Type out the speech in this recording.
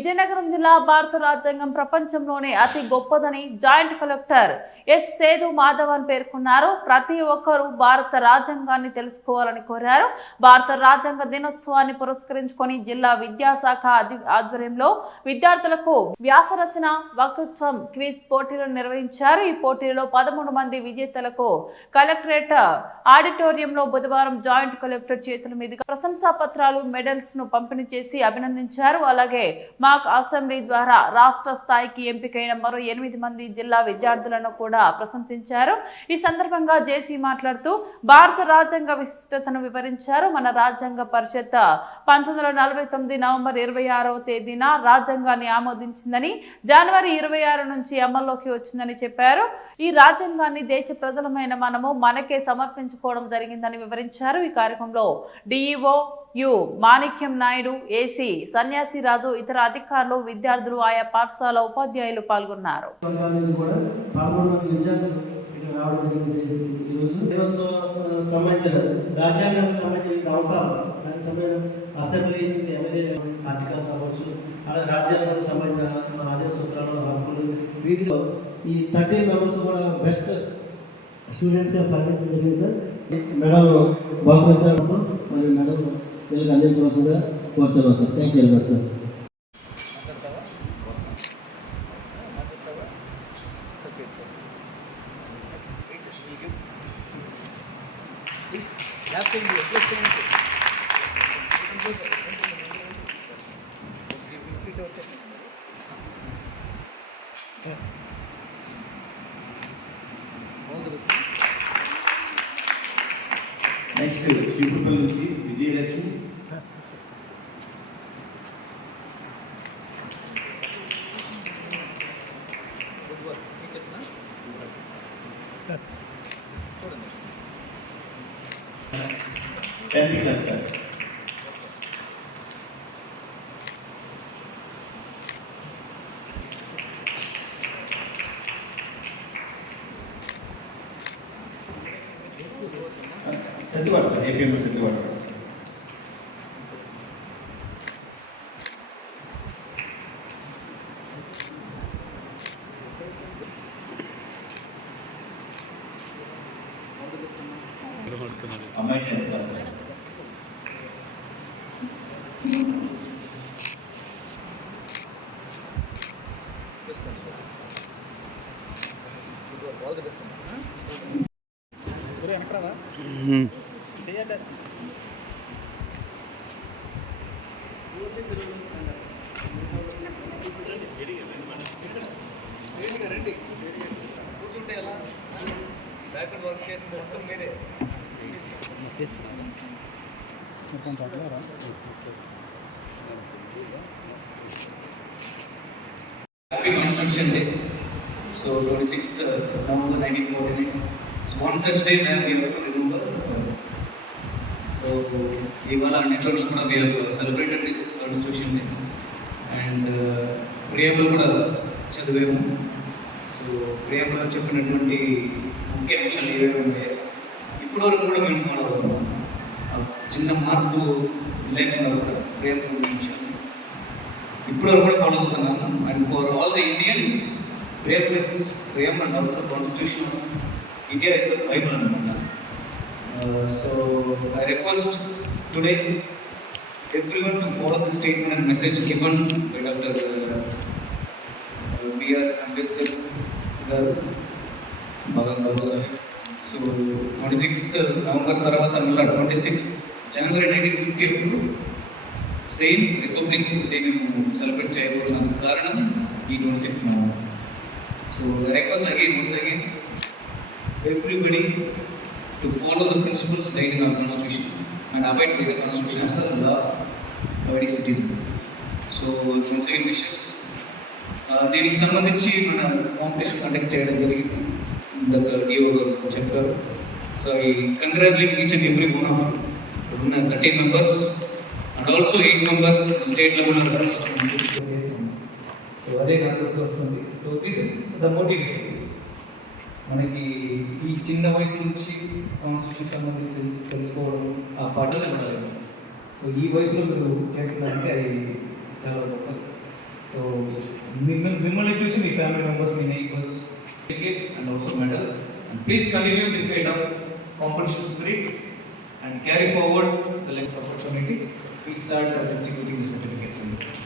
విజయనగరం జిల్లా భారత రాజ్యాంగం ప్రపంచంలోనే అతి గొప్పదని జాయింట్ కలెక్టర్ ఎస్ సేదు మాధవన్ పేర్కొన్నారు. ప్రతి ఒక్కరూ భారత రాజ్యాంగాన్ని తెలుసుకోవాలని కోరారు. భారత రాజ్యాంగ దినోత్సవాన్ని పురస్కరించుకొని జిల్లా విద్యాశాఖ ఆధ్వర్యంలో విద్యార్థులకు వ్యాసరచన, వక్తృత్వం, క్విజ్ పోటీలను నిర్వహించారు. ఈ పోటీలో 13 మంది విజేతలకు కలెక్టరేట్ ఆడిటోరియంలో బుధవారం జాయింట్ కలెక్టర్ చేతుల మీదుగా ప్రశంసా పత్రాలు, మెడల్స్ ను పంపిణీ చేసి అభినందించారు. అలాగే మాక్ అసెంబ్లీ ద్వారా రాష్ట్ర స్థాయికి ఎంపికైన మరో 8 మంది జిల్లా విద్యార్థులను కూడా ప్రశంసించారు. ఈ సందర్భంగా జేసీ మాట్లాడుతూ భారత రాజ్యాంగ విశిష్టతను వివరించారు. మన రాజ్యాంగ పరిషత్ 1949 నవంబర్ 26వ తేదీన రాజ్యాంగాన్ని ఆమోదించిందని, జనవరి 26 నుంచి అమల్లోకి వచ్చిందని చెప్పారు. ఈ రాజ్యాంగాన్ని దేశ ప్రజలమైన మనము మనకే సమర్పించుకోవడం జరిగిందని వివరించారు. ఈ కార్యక్రమంలో డిఈఓ మాణిక్యం నాయుడు, ఏసీ సన్యాసి రాజు, ఇతర అధికారులు, విద్యార్థులు, ఆయా పాఠశాల ఉపాధ్యాయులు పాల్గొన్నారు. రాజ్యాంగానికి సంబంధించిన అవసరాలు, దానికి సంబంధించిన అసెంబ్లీ నుంచి ఎమ్మెల్యే ఆర్టికల్స్ అవ్వచ్చు, అలాగే రాజ్యాంగానికి సంబంధించిన ఆదేశ సూత్రాలు, హక్కులు, వీటిలో ఈ 13 మెంబర్స్ కూడా బెస్ట్ స్టూడెంట్స్గా పరిగణించడం జరిగింది సార్. మెడల్ బహుమతించడంతో మరియు మెడల్ వీళ్ళకి అందించవలసిందిగా కోరుతున్నాం sir. Thank you very much sir. Next Chippupalli నుంచి Vijayalakshmi. Sir 10th class sir. Satyavada sir, APM Satyavada sir. అమ్మాయి 10th క్లాస్ సార్. కూర్చుంటే ఎలా బ్యాక్వర్డ్ వర్క్ చేసి మొత్తం మీరే happy constitution day. So 26th November 1949. It's one such day that we have to remember. So ఇవాళ నెట్వర్క్లో కూడా we have celebrated this constitution day and ప్రియంలో కూడా చదివాము. సో ప్రియంలో చెప్పినటువంటి ముఖ్య అంశాలు ఏవేవి ఉంటాయి ఇప్పటివరకు కూడా మేము ఫాలో అవుతున్నాం. చిన్న మార్పు లేకుండా కూడా ప్రియం అంశాలు ఇప్పటివరకు కూడా ఫాలో అవుతున్నాను. And for all the Indians preamble and also constitution of India is the bible అనమాట. So I request today everyone to follow the statement and message given by Dr. B.R. Ambedkar garu Baba Sahib. So 26th November తర్వాత మళ్ళీ 26th January 1952 same republic day మేము celebrate చేయబోతున్నాం. కారణం ఈ 26th November. So I request once again everybody to follow the principles laid in our constitution and abide by the constitution as a law-abiding citizen. So once again wishes. దీనికి సంబంధించి మన competition conduct చేయడం జరిగింది. ఇందాక DO గారు చెప్పారు. So I congratulate each and every one of ఉన్న 13 members and also 8 members state లెవెల్లో చేసాము. సో అదే నాకు వస్తుంది. So this is the motivation. మనకి ఈ చిన్న వయసు నుంచి కాన్స్టిట్యూషన్ సంబంధించి తెలుసుకోవడం ఆ పాఠశాల. సో ఈ వయసులో మీరు చేస్తున్నారంటే అది చాలా గొప్ప. మిమ్మల్ని చూసి మీ ఫ్యామిలీ మెంబర్స్, మీ neighbours and also medal. And please continue this kind of competition spirit and carry forward the next opportunity. Please start distributing the certificates.